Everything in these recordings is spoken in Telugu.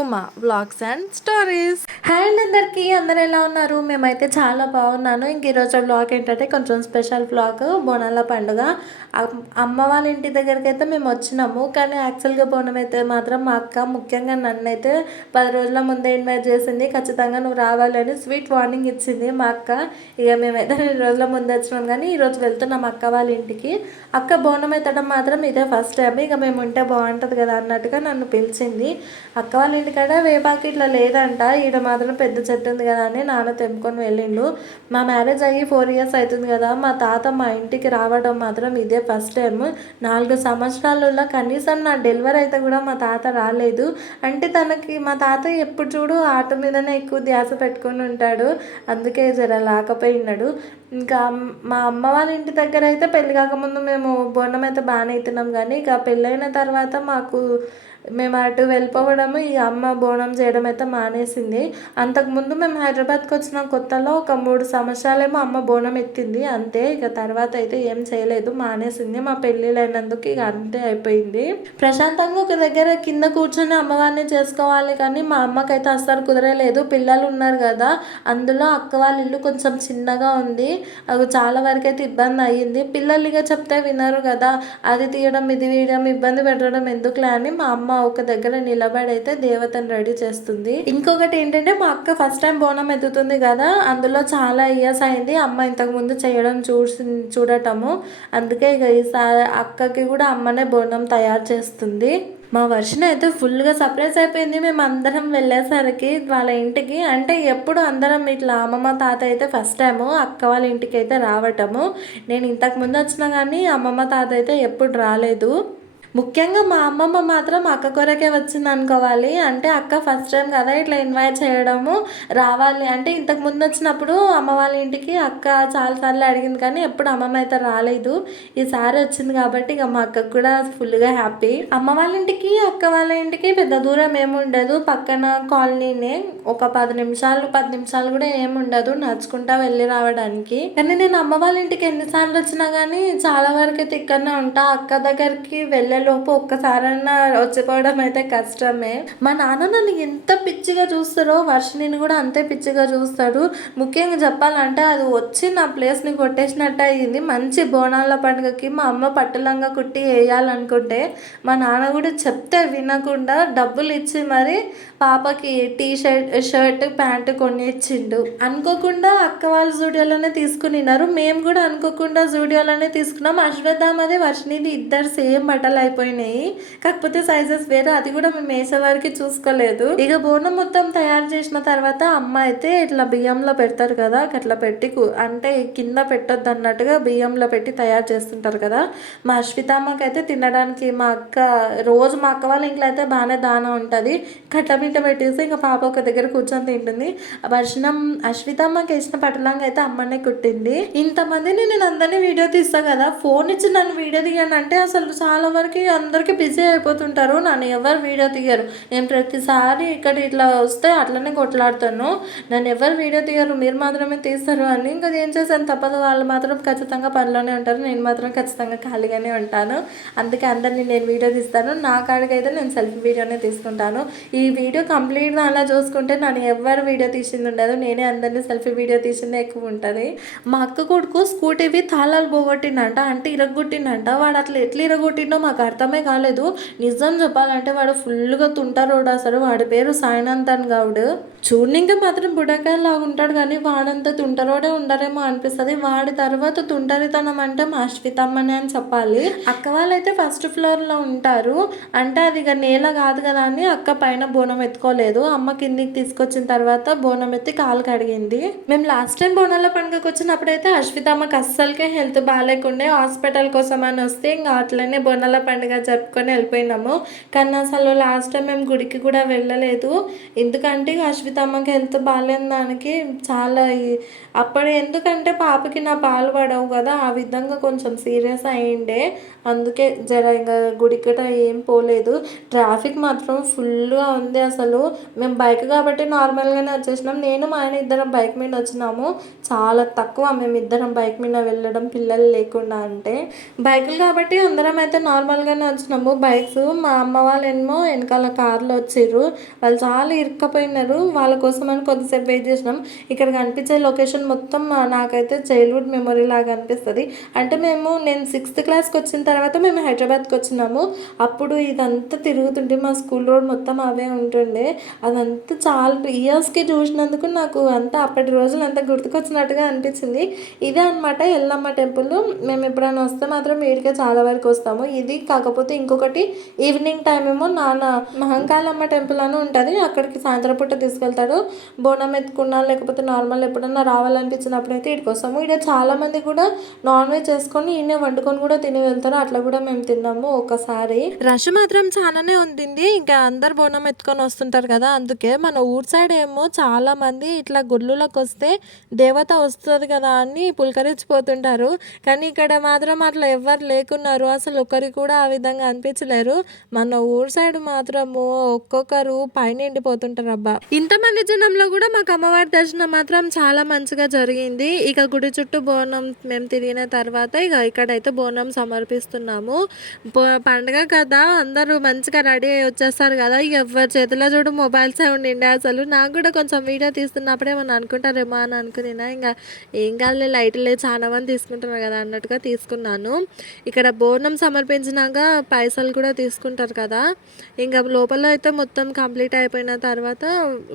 Uma vlogs and stories. Hi అండి అందరికీ, అందరు ఎలా ఉన్నారు? మేమైతే చాలా బాగున్నాను. ఇంక ఈరోజు వ్లాగ్ ఏంటంటే కొంచెం స్పెషల్ వ్లాగ్, బోనాల పండుగ. అమ్మ వాళ్ళ ఇంటి దగ్గరికి అయితే మేము వచ్చినాము, కానీ యాక్చువల్గా బోనం అయితే మాత్రం మా అక్క ముఖ్యంగా నన్ను అయితే 10 రోజుల ముందే ఇన్వైట్ చేసింది. ఖచ్చితంగా నువ్వు రావాలని స్వీట్ వార్నింగ్ ఇచ్చింది మా అక్క. ఇక మేమైతే 2 రోజుల ముందు వచ్చినాం, కానీ ఈరోజు వెళ్తున్నాం అక్క వాళ్ళ ఇంటికి. అక్క బోనం ఎత్తడం మాత్రం ఇదే ఫస్ట్ టైం. ఇక మేము ఉంటే బాగుంటుంది కదా అన్నట్టుగా నన్ను పిలిచింది. అక్క వాళ్ళ ఇంటికాడ వేపాకి ఇట్లా లేదంట, ఈడ మాత్రం పెద్ద చెట్టు ఉంది కదా అని నాన్న తెంపుకొని వెళ్ళిండు. మా మ్యారేజ్ అయ్యి 4 years అవుతుంది కదా, మా తాత మా ఇంటికి రావడం మాత్రం ఇదే ఫస్ట్ టైం. 4 సంవత్సరాలలో కనీసం నా డెలివరీ అయితే కూడా మా తాత రాలేదు. అంటే తనకి మా తాత ఎప్పుడు చూడు ఆట మీదనే ఎక్కువ ధ్యాస పెట్టుకొని ఉంటాడు, అందుకే జర రాకపోయినాడు. ఇంకా మా అమ్మ వాళ్ళ ఇంటి దగ్గర అయితే పెళ్ళి కాకముందు మేము బోనం అయితే బాగానే అవుతున్నాం, కానీ ఇక పెళ్ళైన తర్వాత మేము అటు వెళ్ళిపోవడము, ఈ అమ్మ బోనం చేయడం అయితే మానేసింది. అంతకుముందు మేము హైదరాబాద్కి వచ్చిన కొత్తలో ఒక 3 సంవత్సరాలేమో అమ్మ బోనం ఎత్తింది అంతే. ఇక తర్వాత అయితే ఏం చేయలేదు, మానేసింది. మా పెళ్ళిళ్ళు అయినందుకు ఇక అంతే అయిపోయింది. ప్రశాంతంగా ఒక దగ్గర కింద కూర్చొని అమ్మవారిని చేసుకోవాలి, కానీ మా అమ్మకైతే అస్సలు కుదరలేదు. పిల్లలు ఉన్నారు కదా, అందులో అక్క వాళ్ళ ఇల్లు కొంచెం చిన్నగా ఉంది, అది చాలా వరకు అయితే ఇబ్బంది అయ్యింది. పిల్లలు ఇక చెప్తే వినరు కదా, అది తీయడం ఇది తీయడం ఇబ్బంది పెట్టడం ఎందుకులే అని మా అమ్మ ఒక దగ్గర నిలబడి అయితే దేవతను రెడీ చేస్తుంది. ఇంకొకటి ఏంటంటే మా అక్క ఫస్ట్ టైం బోనం ఎత్తుతుంది కదా, అందులో చాలా ఇయర్స్ అయింది అమ్మ ఇంతకు ముందు చేయడం చూడటము. అందుకే ఇక ఈసారి అక్కకి కూడా అమ్మనే బోనం తయారు చేస్తుంది. మా వర్షం అయితే ఫుల్గా సర్ప్రైజ్ అయిపోయింది మేము అందరం వెళ్ళేసరికి వాళ్ళ ఇంటికి. అంటే ఎప్పుడు అందరం ఇట్లా అమ్మమ్మ తాత అయితే ఫస్ట్ టైము అక్క వాళ్ళ ఇంటికి అయితే రావటము. నేను ఇంతకు ముందు వచ్చినా కానీ అమ్మమ్మ తాత అయితే ఎప్పుడు రాలేదు. ముఖ్యంగా మా అమ్మమ్మ మాత్రం అక్క కొరకే వచ్చింది అనుకోవాలి. అంటే అక్క ఫస్ట్ టైం కదా ఇట్లా ఇన్వైట్ చేయడము, రావాలి అంటే. ఇంతకు ముందు వచ్చినప్పుడు అమ్మ వాళ్ళ ఇంటికి అక్క చాలాసార్లు అడిగింది, కానీ ఎప్పుడు అమ్మమ్మ అయితే రాలేదు. ఈసారి వచ్చింది కాబట్టి ఇక మా అక్కకు కూడా ఫుల్గా హ్యాపీ. అమ్మ వాళ్ళ ఇంటికి అక్క వాళ్ళ ఇంటికి పెద్ద దూరం ఏమి ఉండదు, పక్కన కాలనీనే. ఒక 10 నిమిషాలు కూడా ఏమి ఉండదు నడుచుకుంటా వెళ్ళి రావడానికి. కానీ నేను అమ్మ వాళ్ళ ఇంటికి ఎన్నిసార్లు వచ్చినా కానీ చాలా వరకు అయితే ఇక్కడనే ఉంటా. అక్క దగ్గరికి వెళ్ళేలోపు ఒక్కసారన్నా వచ్చిపోవడం అయితే కష్టమే. మా నాన్న నన్ను ఎంత పిచ్చిగా చూస్తారో వర్షిణిని కూడా అంతే పిచ్చిగా చూస్తాడు. ముఖ్యంగా చెప్పాలంటే అది వచ్చి నా ప్లేస్ని కొట్టేసినట్టు అయ్యింది. మంచి బోనాల పండుగకి మా అమ్మ పట్టులంగా కుట్టి వేయాలనుకుంటే మా నాన్న కూడా చెప్తే వినకుండా డబ్బులు ఇచ్చి మరి పాపకి షర్ట్ ప్యాంటు కొని ఇచ్చిండు. అనుకోకుండా అక్క వాళ్ళ జూడియోలోనే తీసుకున్నారు, మేము కూడా అనుకోకుండా జూడియోలోనే తీసుకున్నాం. అశ్వత్థామది వర్షిణిది ఇద్దరు సేమ్ బట్టలు అయిపోయినాయి, కాకపోతే సైజెస్ వేరు. అది కూడా మేము వేసేవారికి చూసుకోలేదు. ఇక బోనం మొత్తం తయారు చేసిన తర్వాత అమ్మ అయితే ఇట్లా బియ్యంలో పెడతారు కదా, అట్లా పెట్టి అంటే కింద పెట్టొద్దు అన్నట్టుగా బియ్యంలో పెట్టి తయారు చేస్తుంటారు కదా. మా అశ్వితమ్మకి అయితే తినడానికి మా అక్క వాళ్ళ ఇంట్లో అయితే బాగానే దాన ఉంటుంది, కట్ల పెట్టేసి ఇంకా పాప ఒక దగ్గర కూర్చొని తింటుంది. అశ్వితమ్మకి వేసిన పట్టలంగా అయితే అమ్మనే కుట్టింది. ఇంతమందిని నేను అందరినీ వీడియో తీస్తా కదా, ఫోన్ ఇచ్చి నన్ను వీడియో తీయండి అంటే అసలు చాలా వరకు అందరికీ బిజీ అయిపోతుంటారు, నన్ను ఎవరు వీడియో తీయరు. నేను ప్రతిసారి ఇక్కడ ఇట్లా వస్తే అట్లనే కొట్లాడుతాను, నన్ను ఎవరు వీడియో తీయరు, మీరు మాత్రమే తీస్తారు అని. ఇంకా ఏం చేశాను తప్పదు, వాళ్ళు మాత్రం ఖచ్చితంగా పనిలోనే ఉంటారు, నేను మాత్రం ఖచ్చితంగా ఖాళీగానే ఉంటాను. అందుకే అందరినీ నేను వీడియో తీస్తాను. నా కాడికైతే నేను సెల్ఫీ వీడియోనే తీసుకుంటాను. ఈ వీడియో కంప్లీట్గా అలా చూసుకుంటే నన్ను ఎవరు వీడియో తీసింది ఉండదు, నేనే అందరినీ సెల్ఫీ వీడియో తీసిందే ఎక్కువ ఉంటుంది. మా అక్క కొడుకు స్కూటీవి తాళాలు పోగొట్టిండంట, అంటే ఇరగొట్టిండంట. వాడు అట్లా ఎట్లా ఇరగొట్టిండో మాకు అర్థమే కాలేదు. నిజం చెప్పాలంటే వాడు ఫుల్గా తుంటారోడు అసలు. వాడి పేరు సాయినంతన్ గౌడ్. చూడనింకా మాత్రం బుడకాయలాగా ఉంటాడు, కానీ వాడంతా తుంటరోడే ఉండరేమో అనిపిస్తుంది. వాడి తర్వాత తుంటరితనం అంటే మా అశ్వితమ్మనే అని చెప్పాలి. అక్క వాళ్ళైతే ఫస్ట్ ఫ్లోర్లో ఉంటారు, అంటే అది ఇక నేల కాదు కదా అని అక్క పైన బోనం ఎత్తుకోలేదు. అమ్మ కిందికి తీసుకొచ్చిన తర్వాత బోనం ఎత్తి కాలు కడిగింది. మేము లాస్ట్ టైం బోనాల పండుగకి వచ్చినప్పుడైతే అశ్వితమ్మకి అస్సలకే హెల్త్ బాగాలేకుండే, హాస్పిటల్ కోసం అని వస్తే ఇంకా అట్లనే బోనాల పండుగ జరుపుకొని వెళ్ళిపోయినాము. కానీ అసలు లాస్ట్ టైం మేము గుడికి కూడా వెళ్ళలేదు, ఎందుకంటే అశ్వితమ్మకి హెల్త్ బాగాలేని దానికి చాలా అప్పుడు. ఎందుకంటే పాపకి నా పాలు పడవు కదా, ఆ విధంగా కొంచెం సీరియస్ అయ్యిండే, అందుకే జర ఇంకా గుడికట ఏం పోలేదు. ట్రాఫిక్ మాత్రం ఫుల్గా ఉంది అసలు. మేము బైక్ కాబట్టి నార్మల్గానే వచ్చేసినాం. నేను మా ఆయన ఇద్దరం బైక్ మీద వచ్చినాము. చాలా తక్కువ మేము ఇద్దరం బైక్ మీద వెళ్ళడం పిల్లలు లేకుండా. అంటే బైకులు కాబట్టి అందరం అయితే నార్మల్గా నార్మల్గానే వచ్చినాము బైక్స్. మా అమ్మ వాళ్ళేమో వెనకాల కార్లో వచ్చిర్రు. వాళ్ళు చాలా ఇరుక్కపోయినారు. వాళ్ళ కోసం అని కొద్దిసేపు వెయిట్ చేసినాం. ఇక్కడ కనిపించే లొకేషన్ మొత్తం నాకైతే చైల్డ్హుడ్ మెమొరీ లాగా అనిపిస్తుంది. అంటే నేను 6th క్లాస్కి వచ్చిన తర్వాత మేము హైదరాబాద్కి వచ్చినాము. అప్పుడు ఇదంతా తిరుగుతుంటే మా స్కూల్ రోడ్ మొత్తం అవే ఉంటుండే. అదంతా చాలా ఇయర్స్కి చూసినందుకు నాకు అంతా అప్పటి రోజులు అంతా గుర్తుకొచ్చినట్టుగా అనిపించింది. ఇదే అనమాట ఎల్లమ్మ టెంపుల్. మేము ఎప్పుడైనా వస్తే మాత్రం వీడికే చాలా వరకు వస్తాము. ఇది కాకపోతే ఇంకొకటి ఈవినింగ్ టైం ఏమో నాన్న మహంకాళమ్మ టెంపుల్ అని ఉంటుంది, అక్కడికి సాయంత్రం పూట తీసుకెళ్తాడు. బోనం ఎత్తుకున్నా లేకపోతే నార్మల్ ఎప్పుడన్నా రావాలనిపించినప్పుడు అయితే ఇక్కడికి వస్తాము. ఇక్కడ చాలామంది కూడా నాన్ వెజ్ చేసుకొని ఈయన వండుకొని కూడా తిని వెళ్తారు. అట్లా కూడా మేము తిన్నాము ఒకసారి. రష్ మాత్రం చాలానే ఉంటుంది. ఇంకా అందరు బోనం ఎత్తుకొని వస్తుంటారు కదా, అందుకే మన ఊరు సైడ్ ఏమో చాలా మంది ఇట్లా గుళ్ళులకు వస్తే దేవత వస్తుంది కదా అని పులకరించిపోతుంటారు. కానీ ఇక్కడ మాత్రం అట్లా ఎవ్వరు లేకున్నారు. అసలు ఒకరికి కూడా ఆ విధంగా అనిపించలేరు. మన ఊరు సైడ్ మాత్రము ఒక్కొక్కరు పైన ఎండిపోతుంటారు. అబ్బా, ఇంతమంది జనంలో కూడా మాకు అమ్మవారి దర్శనం మాత్రం చాలా మంచిగా జరిగింది. ఇక గుడి చుట్టూ బోనం మేము తిరిగిన తర్వాత ఇక ఇక్కడైతే బోనం సమర్పిస్తున్నాము. పండుగ కదా, అందరూ మంచిగా రెడీ అయ్యి వచ్చేస్తారు కదా. ఇక ఎవరి చేతిలో చూడు మొబైల్సే ఉండిండే. అసలు నాకు కూడా కొంచెం వీడియో తీస్తున్నప్పుడే ఏమన్నా అనుకుంటారేమో అని అనుకున్నా. ఇంకా ఏం కాదు, లైట్లు చాలా మంది తీసుకుంటున్నారు కదా అన్నట్టుగా తీసుకున్నాను. ఇక్కడ బోనం సమర్పించినాక పైసలు కూడా తీసుకుంటారు కదా. ఇంకా లోపల అయితే మొత్తం కంప్లీట్ అయిపోయిన తర్వాత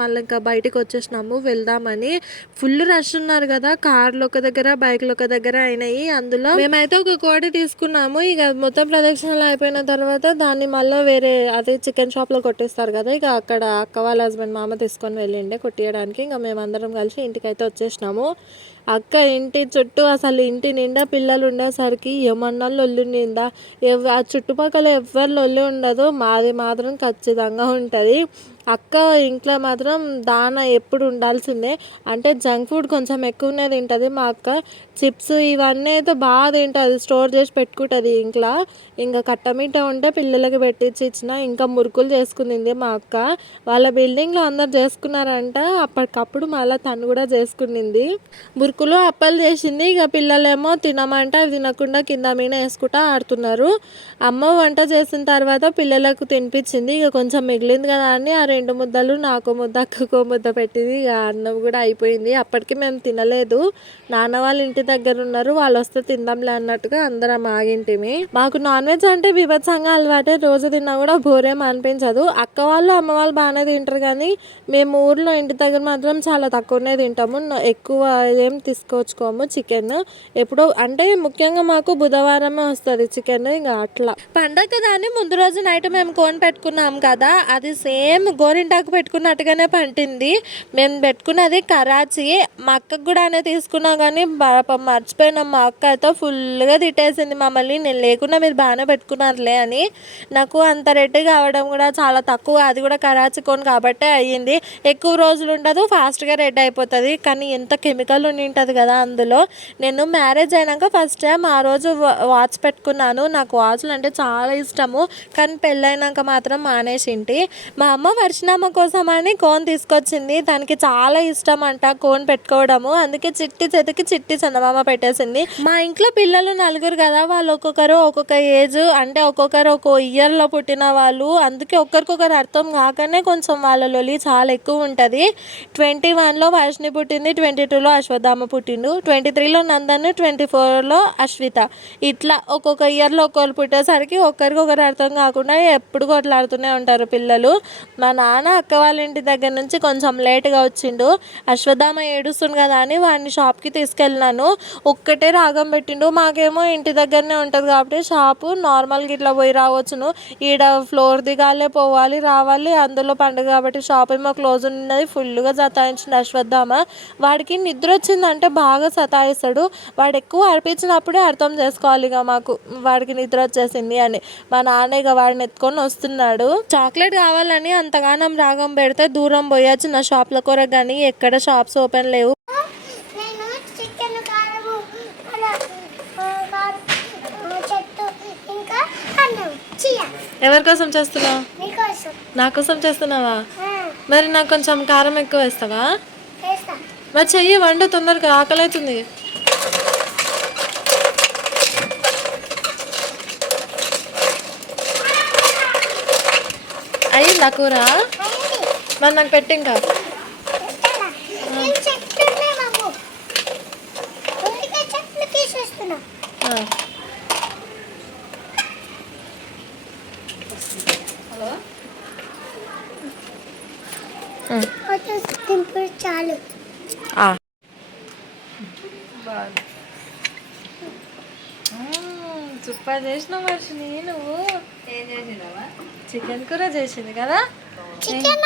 మళ్ళీ ఇంకా బయటికి వచ్చేసినాము వెళ్దామని. ఫుల్ రష్ ఉన్నారు కదా, కార్లు ఒక దగ్గర బైక్లు ఒక దగ్గర అయినాయి. అందులో మేమైతే ఒక కోడి తీసుకున్నాము. ఇక మొత్తం ప్రదక్షిణలు అయిపోయిన తర్వాత దాన్ని మళ్ళీ వేరే అదే చికెన్ షాప్లో కొట్టేస్తారు కదా, ఇక అక్కడ అక్క వాళ్ళ హస్బెండ్ మామ తీసుకొని వెళ్ళిండే కొట్టియడానికి. ఇంకా మేమందరం కలిసి ఇంటికైతే వచ్చేసినాము. అక్క ఇంటి చుట్టూ అసలు ఇంటి నిండా పిల్లలు ఉండేసరికి ఏమన్నా లొల్లి నిండా ఆ చుట్టుపక్కల ఎవ్వరు లొల్లి ఉండదు, మాది మాత్రం ఖచ్చితంగా ఉంటుంది. అక్క ఇంట్లో మాత్రం దాన ఎప్పుడు ఉండాల్సిందే. అంటే జంక్ ఫుడ్ కొంచెం ఎక్కువనే తింటుంది మా అక్క. చిప్స్ ఇవన్నీ అయితే బాగా తింటుంది, స్టోర్ చేసి పెట్టుకుంటుంది ఇంట్లో. ఇంకా కట్టమిట్ట ఉంటే పిల్లలకి పెట్టించి ఇచ్చిన. ఇంకా మురుకులు చేసుకుంది మా అక్క. వాళ్ళ బిల్డింగ్లో అందరు చేసుకున్నారంట, అప్పటికప్పుడు మళ్ళీ తను కూడా చేసుకునింది. మురుకులు అప్పలు చేసింది. ఇక పిల్లలేమో తినమంటే అవి తినకుండా కింద మీద వేసుకుంటా ఆడుతున్నారు. అమ్మ వంట చేసిన తర్వాత పిల్లలకు తినిపించింది. ఇక కొంచెం మిగిలింది కదా అని ఆ 2 ముద్దలు నాకు ముద్ద అక్కకో ముద్ద పెట్టింది. ఇక అన్నం కూడా అయిపోయింది. అప్పటికి మేము తినలేదు, నాన్న వాళ్ళ ఇంటి దగ్గర ఉన్నారు, వాళ్ళు వస్తే తిందాంలే అన్నట్టుగా అందరం ఆగింటిమి. మాకు నాన్ వెజ్ అంటే బీభత్సంగా అలవాటే, రోజు తిన్నా కూడా బోరేం అనిపించదు. అక్క వాళ్ళు అమ్మ వాళ్ళు బాగానే తింటారు, కానీ మేము ఊర్లో ఇంటి దగ్గర మాత్రం చాలా తక్కువనే తింటాము. ఎక్కువ ఏం తీసుకొచ్చుకోము చికెన్. ఎప్పుడో అంటే ముఖ్యంగా మాకు బుధవారమే వస్తుంది చికెన్. ఇంకా అట్లా పండగ దాన్ని ముందు రోజు నైట్ మేము కోన్ పెట్టుకున్నాం కదా, అది సేమ్ గోరింటాకు పెట్టుకున్నట్టుగానే పంటింది. మేము పెట్టుకున్నది కరాచీ. మా అక్కకు కూడా అనే తీసుకున్నాం, కానీ మర్చిపోయినాం. మా అక్క అయితే ఫుల్గా తిట్టేసింది మమ్మల్ని, నేను లేకుండా మీరు బాగానే పెట్టుకున్నారులే అని. నాకు అంత రెడ్ కావడం కూడా చాలా తక్కువ, అది కూడా కరాచీ కోన్ కాబట్టే అయ్యింది. ఎక్కువ రోజులు ఉండదు, ఫాస్ట్గా రెడ్ అయిపోతుంది. కానీ ఎంత కెమికల్ ఉండి ఉంటుంది కదా అందులో. నేను మ్యారేజ్ అయినాక ఫస్ట్ టైం ఆ రోజు వాచ్ పెట్టుకున్నాను. నాకు వాచ్లు అంటే చాలా ఇష్టము, కానీ పెళ్ళైనాక మాత్రం మానేసింటి. మా అమ్మ వర్షనామా కోసం అని కోన్ తీసుకొచ్చింది, దానికి చాలా ఇష్టం అంట కోన్ పెట్టుకోవడము. అందుకే చిట్టి చేతికి చిట్టి చందమామ పెట్టేసింది. మా ఇంట్లో పిల్లలు 4 కదా, వాళ్ళు ఒక్కొక్కరు ఒక్కొక్క ఏజ్, అంటే ఒక్కొక్కరు ఒక్కో ఇయర్లో పుట్టిన వాళ్ళు. అందుకే ఒకరికొకరు అర్థం కాకనే కొంచెం వాళ్ళలో చాలా ఎక్కువ ఉంటుంది. 21లో వర్షిని పుట్టింది, 22లో అశ్వత్థామ పుట్టిండు, 23లో నందన్, 24లో అశ్విత. ఇట్లా ఒక్కొక్క ఇయర్లో ఒక్కొక్కరు పుట్టేసరికి ఒకరికొకరు అర్థం కాకుండా ఎప్పుడు కొట్లాడుతూనే ఉంటారు పిల్లలు. మా నాన్న అక్క వాళ్ళ ఇంటి దగ్గర నుంచి కొంచెం లేట్గా వచ్చిండు. అశ్వత్థామ ఏడుస్తుంది కదా అని వాడిని షాప్కి తీసుకెళ్ళినాను. ఒక్కటే రాగం పెట్టిండు. మాకేమో ఇంటి దగ్గరనే ఉంటుంది కాబట్టి షాపు నార్మల్గా ఇట్లా పోయి రావచ్చును. ఈడ ఫ్లోర్ దిగాలే, పోవాలి రావాలి, అందులో పండుగ కాబట్టి షాప్ ఏమో క్లోజ్ ఉన్నది. ఫుల్గా సతాయించింది అశ్వత్థామ. వాడికి నిద్ర వచ్చిందంటే బాగా సతాయిస్తాడు. వాడు ఎక్కువ అర్పించినప్పుడే అర్థం చేసుకోవాలి ఇక మాకు వాడికి నిద్ర వచ్చేసింది అని. మా నాన్న ఇక వాడిని ఎత్తుకొని వస్తున్నాడు. చాక్లెట్ కావాలని అంతగానం రాగం పెడితే దూరం పోయొచ్చు నా షాప్ల కొరకు, కానీ ఎక్కడ షాప్స్ ఓపెన్ లేవు. ఎవరి కోసం చేస్తున్నావు? నా కోసం చేస్తున్నావా? మరి నాకు కొంచెం కారం ఎక్కువ వేస్తావా? మరి చెయ్యి, వండు తొందరగా, ఆకలి అవుతుంది. అయిందా కూర? మరి నాకు పెట్టి ఇంకా. చాలు సూపర్ చేసినావు వర్షిని నువ్వు. ఏం చేసినావా? చికెన్ కూర చేసింది కదా. చికెన్